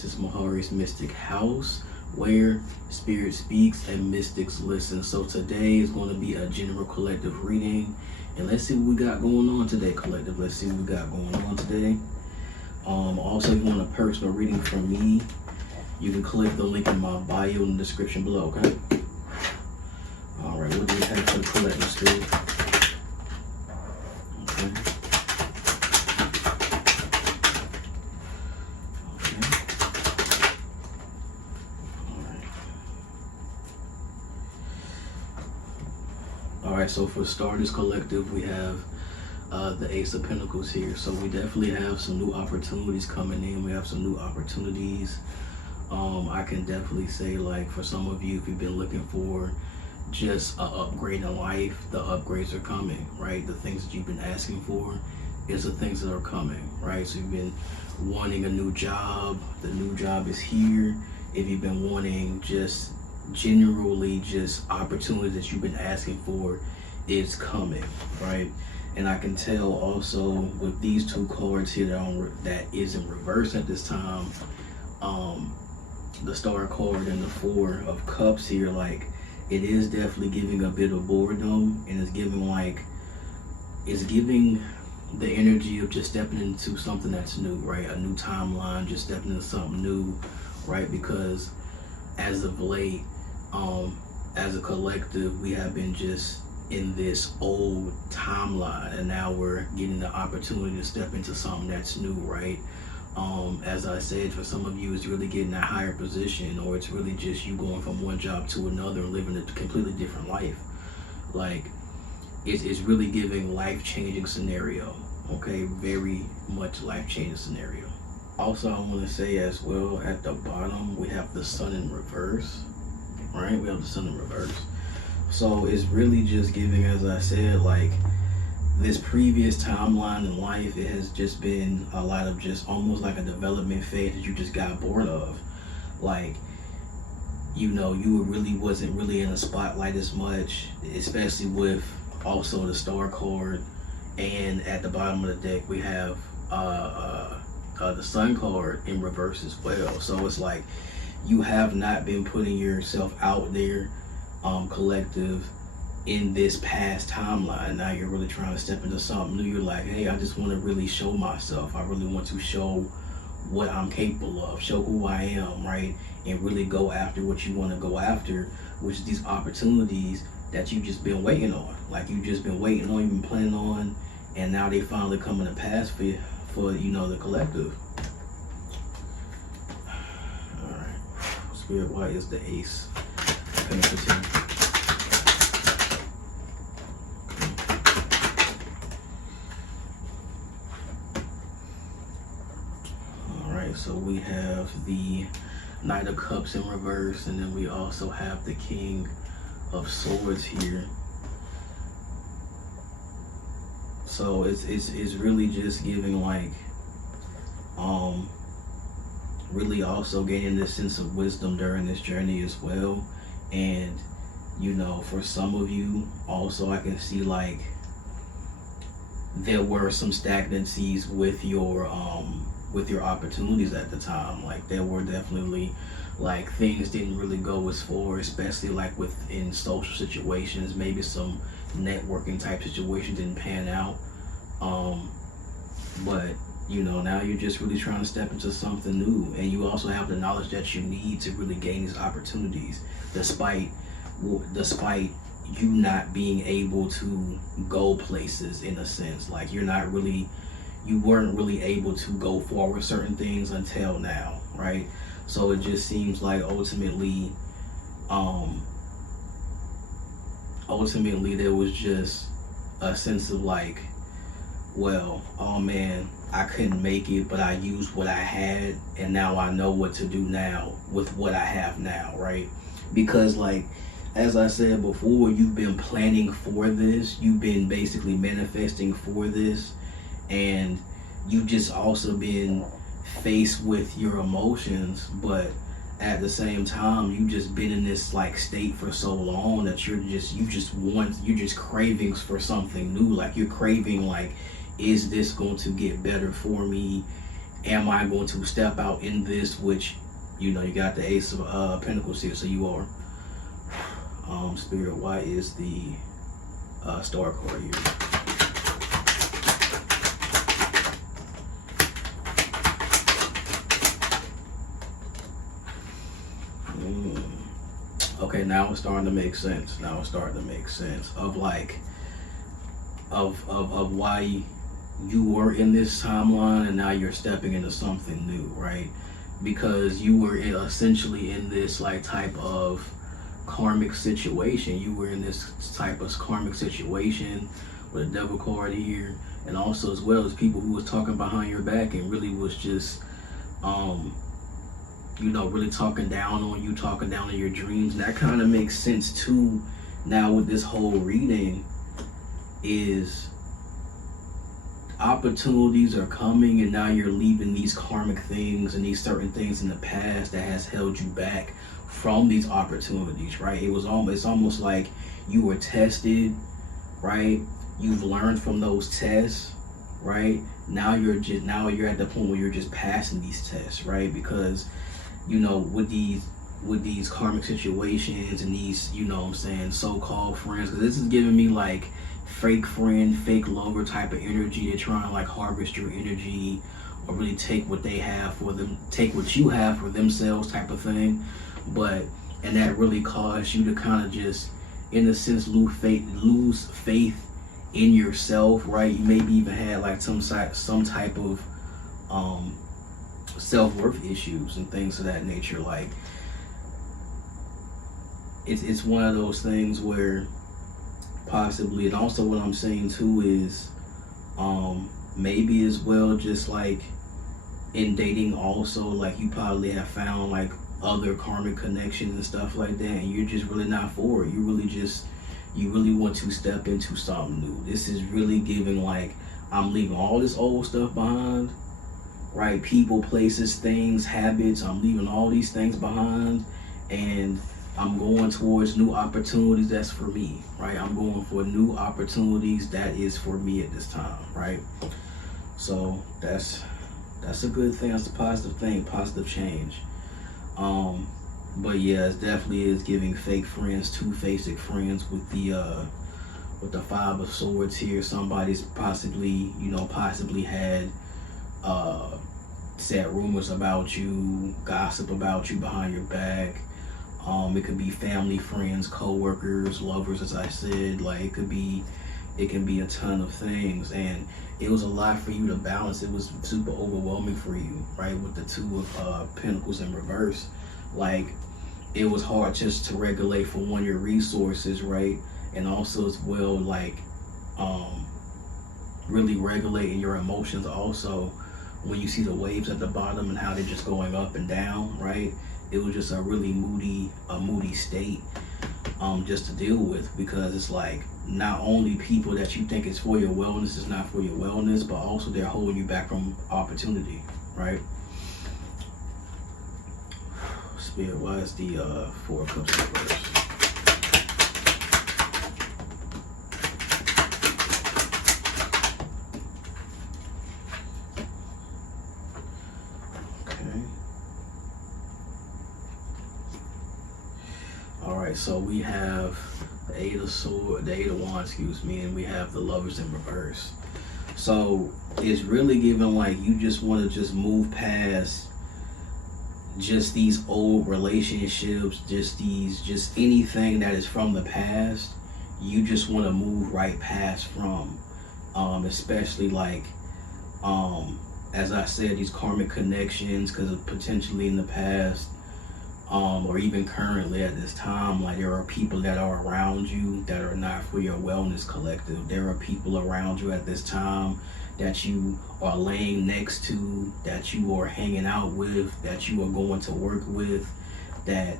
This is Mahari's Mystic House, where Spirit speaks and mystics listen. So today is going to be a general collective reading. And let's see what we got going on today, collective. Let's see what we got going on today. Also, if you want a personal reading from me, you can click the link in my bio in the description below, okay? All right, what do we have for the collective, Spirit? Okay. All right, so for starters, collective, we have the Ace of Pentacles here. So we definitely have some new opportunities coming in. We have some new opportunities. I can definitely say, like, for some of you, if you've been looking for just an upgrade in life, the upgrades are coming, right? The things that you've been asking for is the things that are coming, right? So you've been wanting a new job. The new job is here. If you've been wanting just generally just opportunities that you've been asking for, it's coming, right? And I can tell also with these two cards here that is in reverse at this time, the Star card and the Four of Cups here, like, it is definitely giving a bit of boredom, and it's giving the energy of just stepping into something that's new, right? A new timeline, just stepping into something new, right? Because as of late, as a collective, we have been just in this old timeline, and now we're getting the opportunity to step into something that's new, right? As I said, for some of you, it's really getting a higher position, or it's really just you going from one job to another and living a completely different life. Like, it's really giving life-changing scenario, okay? Very much life-changing scenario. Also, I want to say as well, at the bottom, we have the Sun in reverse, right? We have the Sun in reverse. So it's really just giving, as I said, like, this previous timeline in life, it has just been a lot of just almost like a development phase that you just got bored of. Like, you know, you really wasn't really in a spotlight as much, especially with also the Star card. And at the bottom of the deck, we have the Sun card in reverse as well. So it's like you have not been putting yourself out there, collective, in this past timeline. Now you're really trying to step into something new. You're like, hey, I just want to really show myself. I really want to show what I'm capable of, show who I am, right? And really go after what you want to go after, which is these opportunities that you've just been waiting on. Like, you've just been waiting on, you've been planning on, and now they finally coming to pass for you know, the collective. All right, Spirit, why is the Ace of Pentacles here? So we have the Knight of Cups in reverse, and then we also have the King of Swords here. So it's really just giving, like, really also gaining this sense of wisdom during this journey as well. And, you know, for some of you also, I can see, like, there were some stagnancies with your opportunities at the time. Like, there were definitely, like, things didn't really go as far, especially like within social situations. Maybe some networking type situation didn't pan out. But, you know, now you're just really trying to step into something new, and you also have the knowledge that you need to really gain these opportunities, despite you not being able to go places, in a sense. Like, you weren't really able to go forward certain things until now, right? So it just seems like ultimately there was just a sense of, like, well, oh man, I couldn't make it, but I used what I had, and now I know what to do now with what I have now, right? Because, like, as I said before, you've been planning for this, you've been basically manifesting for this, and you've just also been faced with your emotions, but at the same time, you've just been in this, like, state for so long that you're just cravings for something new. Like, you're craving, like, is this going to get better for me? am I going to step out in this, which, you know, you got the Ace of Pentacles here, so you are. Spirit, why is the Star card here? Okay, now it's starting to make sense. Now it's starting to make sense of like, of why you were in this timeline and now you're stepping into something new, right? Because you were essentially in this like type of karmic situation. You were in this type of karmic situation with a Devil card here, and also as well as people who was talking behind your back and really was just you know, really talking down on you, talking down on your dreams. And that kind of makes sense too now with this whole reading, is opportunities are coming and now you're leaving these karmic things and these certain things in the past that has held you back from these opportunities, right? It's almost like you were tested, right? You've learned from those tests, right? Now you're at the point where you're just passing these tests, right? Because, you know, with these karmic situations and these, you know what I'm saying, so-called friends, because this is giving me like fake friend, fake lover type of energy. They're trying to like harvest your energy or really take what they have for them, take what you have for themselves type of thing. And that really caused you to kind of just, in a sense, lose faith in yourself, right? You maybe even had like some type of self-worth issues and things of that nature. Like it's one of those things where possibly, and also what I'm saying too is maybe as well, just like in dating also, like you probably have found like other karmic connections and stuff like that, and you're just really not for it. You really want to step into something new. This is really giving like, I'm leaving all this old stuff behind, right? People, places, things, habits. I'm leaving all these things behind and I'm going towards new opportunities that's for me, right? I'm going for new opportunities that is for me at this time, right? So that's a good thing. That's a positive thing, positive change. But yeah, it definitely is giving fake friends, two-faced friends with the Five of Swords here. Somebody's possibly had said rumors about you, gossip about you behind your back. It could be family, friends, co-workers, lovers, as I said. Like it can be a ton of things, and it was a lot for you to balance. It was super overwhelming for you, right? With the Two of Pentacles in reverse, like it was hard just to regulate, for one, your resources, right? And also as well, like really regulating your emotions also when you see the waves at the bottom and how they're just going up and down, right? It was just a really moody state just to deal with, because it's like not only people that you think is for your wellness is not for your wellness, but also they're holding you back from opportunity, right? Spirit, why is the Four of Cups reversed? So we have the Eight of Wands, and we have the Lovers in reverse. So it's really giving like you just want to just move past just these old relationships, just anything that is from the past. You just want to move right past from, especially like, as I said, these karmic connections, because potentially in the past, or even currently at this time, like there are people that are around you that are not for your wellness collective. There are people around you at this time that you are laying next to, that you are hanging out with, that you are going to work with, that,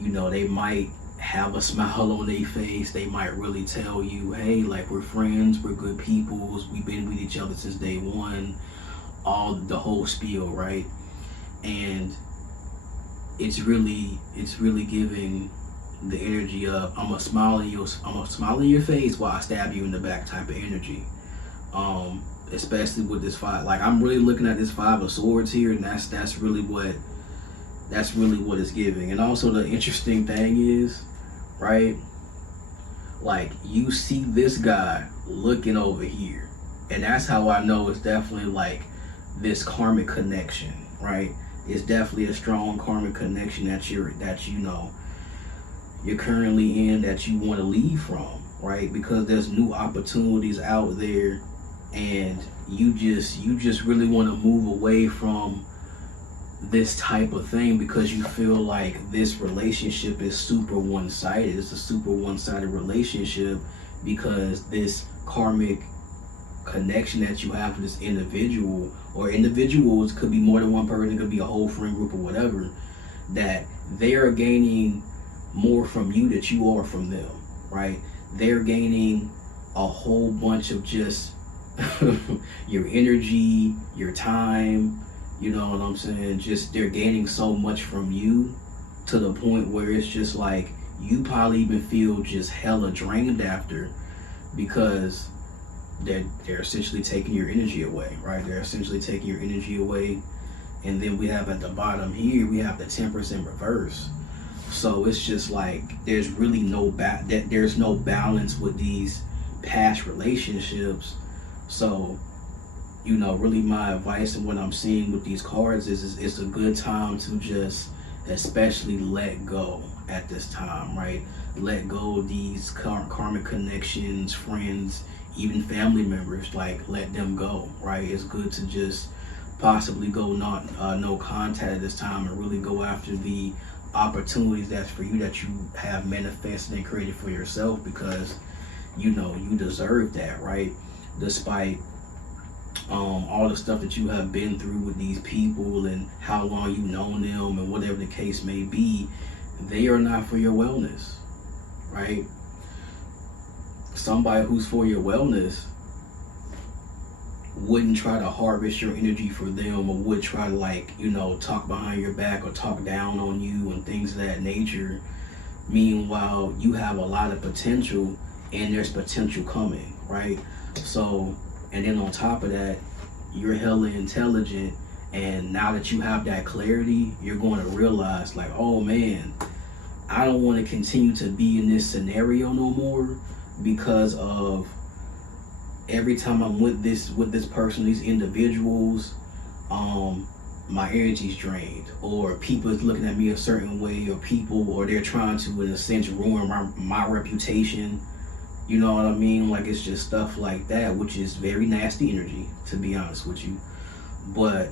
you know, they might have a smile on their face. They might really tell you, hey, like, we're friends, we're good peoples, we've been with each other since day one, all the whole spiel, right? And it's really giving the energy of, I'm gonna smile in your face while I stab you in the back type of energy. especially with this five. Like, I'm really looking at this Five of Swords here, and that's really what it's giving. And also the interesting thing is, right, like, you see this guy looking over here, and that's how I know it's definitely like this karmic connection, right? It's definitely a strong karmic connection that you're currently in, that you want to leave from, right? Because there's new opportunities out there, and you just really want to move away from this type of thing because you feel like this relationship is super one-sided. It's a super one-sided relationship because this karmic connection that you have with this individual, or individuals, could be more than one person, it could be a whole friend group or whatever, that they are gaining more from you that you are from them, right? They're gaining a whole bunch of just your energy, your time, you know what I'm saying? Just, they're gaining so much from you to the point where it's just like, you probably even feel just hella drained after, because they're essentially taking your energy away, right? They're essentially taking your energy away. And then we have at the bottom here, we have the Temperance in reverse. So it's just like, there's really there's no balance with these past relationships. So, you know, really my advice and what I'm seeing with these cards is it's a good time to just especially let go at this time, right? Let go of these karmic connections, friends, even family members. Like, let them go, right? It's good to just possibly go no contact at this time, and really go after the opportunities that's for you, that you have manifested and created for yourself, because you know you deserve that, right? Despite all the stuff that you have been through with these people and how long you've known them and whatever the case may be, they are not for your wellness, right? Somebody who's for your wellness wouldn't try to harvest your energy for them, or would try to, like, you know, talk behind your back or talk down on you and things of that nature. Meanwhile, you have a lot of potential, and there's potential coming, right? So, and then on top of that, you're hella intelligent, and now that you have that clarity, you're going to realize, like, oh man, I don't want to continue to be in this scenario no more, because of every time I'm with this person, these individuals, my energy's drained, or people is looking at me a certain way, or they're trying to, in a sense, ruin my reputation. You know what I mean? Like, it's just stuff like that, which is very nasty energy, to be honest with you. But,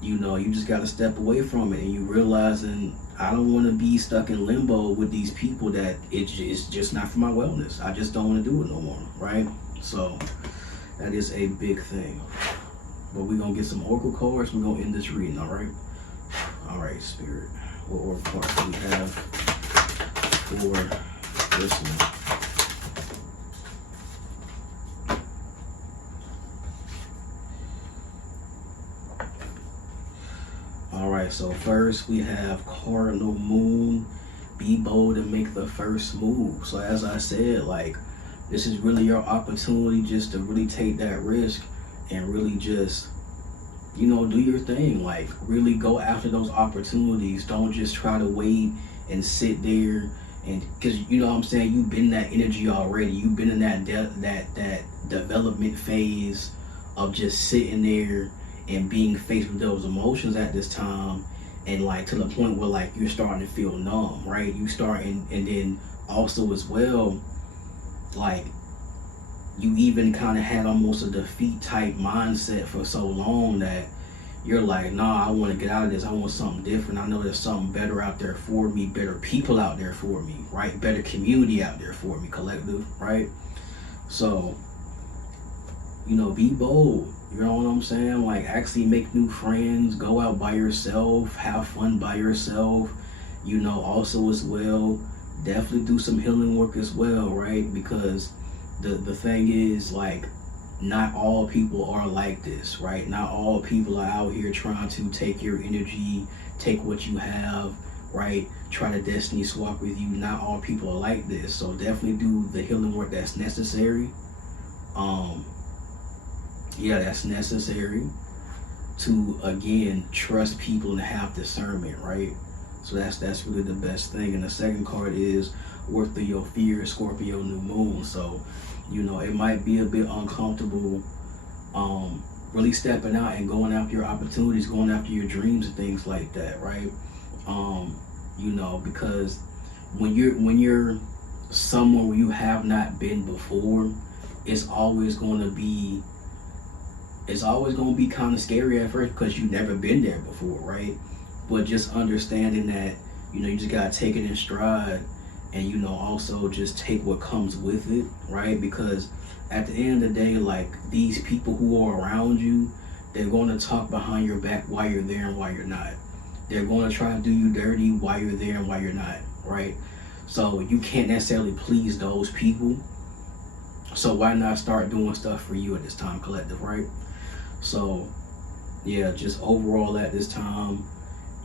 you know, you just got to step away from it, and you realizing, I don't want to be stuck in limbo with these people that it's just not for my wellness. I just don't want to do it no more, right? So that is a big thing. But we're going to get some oracle cards. We're going to end this reading, all right? All right, Spirit. What oracle cards do we have for this one? All right, so first we have Cardinal Moon. Be bold and make the first move. So as I said, like, this is really your opportunity just to really take that risk and really just, you know, do your thing. Like, really go after those opportunities. Don't just try to wait and sit there, and because, you know what I'm saying, you've been in that energy already. You've been in that development phase of just sitting there and being faced with those emotions at this time, and like to the point where like you're starting to feel numb, right? You start, and then also as well, like, you even kind of had almost a defeat type mindset for so long that you're like, nah, I want to get out of this. I want something different. I know there's something better out there for me, better people out there for me, right? Better community out there for me, collective, right? So, you know, be bold. You know what I'm saying? Like, actually make new friends, go out by yourself, have fun by yourself. You know, also as well, definitely do some healing work as well, right? Because the thing is, like, not all people are like this, right? Not all people are out here trying to take your energy, take what you have, right? Try to destiny swap with you. Not all people are like this. So definitely do the healing work that's necessary. yeah, that's necessary to, again, trust people and have discernment, right? So that's really the best thing. And the second card is work through your fear, Scorpio new moon. So, you know, it might be a bit uncomfortable, really stepping out and going after your opportunities, going after your dreams and things like that, right? You know, because when you're somewhere where you have not been before, it's always going to be kind of scary at first because you've never been there before, right? But just understanding that, you know, you just gotta take it in stride, and, you know, also just take what comes with it, right? Because at the end of the day, like, these people who are around you, they're going to talk behind your back while you're there and while you're not. They're going to try to do you dirty while you're there and while you're not, right? So you can't necessarily please those people. So why not start doing stuff for you at this time, collective, right? So yeah, just overall at this time,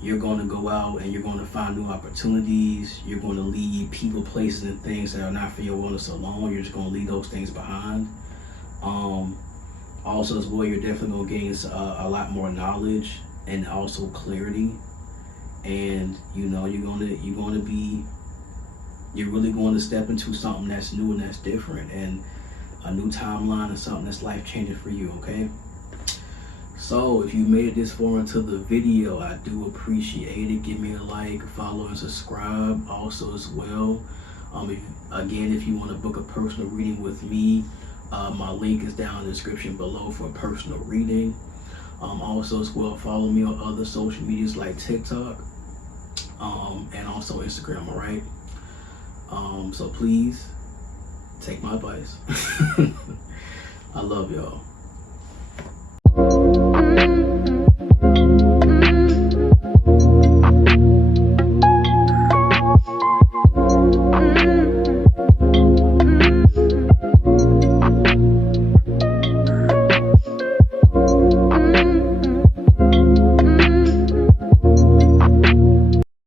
you're going to go out and you're going to find new opportunities. You're going to leave people, places, and things that are not for your wellness alone. You're just going to leave those things behind. Also as well, you're definitely going to gain a lot more knowledge and also clarity. And, you know, you're really going to step into something that's new and that's different, and a new timeline and something that's life changing for you. Okay. So if you made it this far into the video, I do appreciate it. Give me a like, follow, and subscribe also as well. If you want to book a personal reading with me, my link is down in the description below for a personal reading. Also as well, follow me on other social medias like TikTok, and also Instagram, all right? So please take my advice. I love y'all.